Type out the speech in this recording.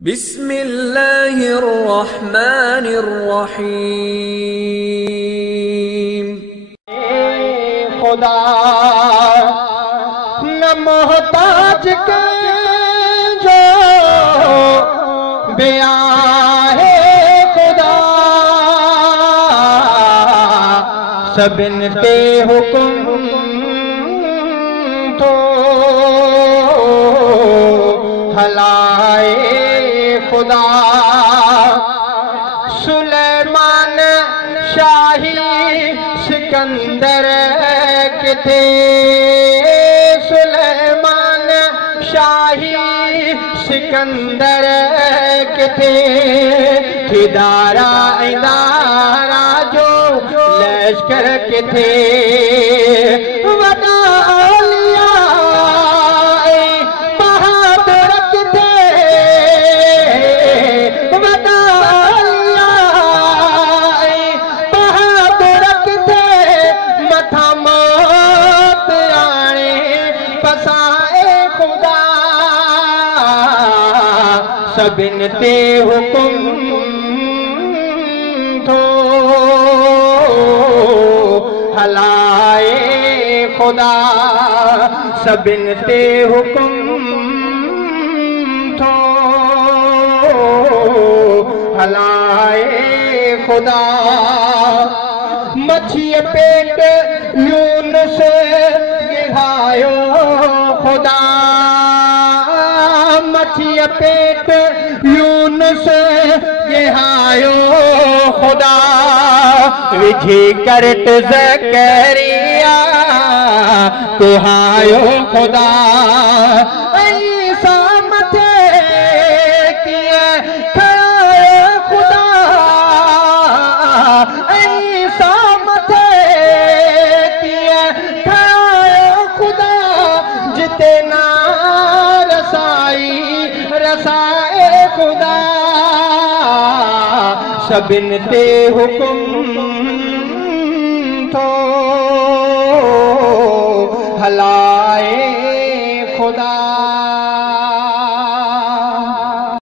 बिस्मिल्लाहिर्रहमानिर्रहीम। खुदा न मोहताज के जो बयां है खुदा, सबन पे हुक्म तो हलाए खुदा। सुलेमान शाही सिकंदर के थे, सुलेमान शाही सिकंदर के थे। खिदारा इदारा जो लश्कर के थे, वदा औलिया बहादुर के थे, वदा औलिया बहादुर के थे। मथा मौत आने फसाए खुदा, सबिन ते हुकुम थो हलाए खुदा, सबिन ते हुकुम थो हलाए खुदा। मछी पेट यूनुस गिहायो खुदा, मछी पेट यूनुस गिहायो खुदा। विझी करट ज़करिया कुहायो खुदा। ऐसा मथे किए खायो खुदा, ऐसा मथे किए खायो खुदा। जिते ना रसाई रसाए खुदा, सबिन ते हुकुम थो हला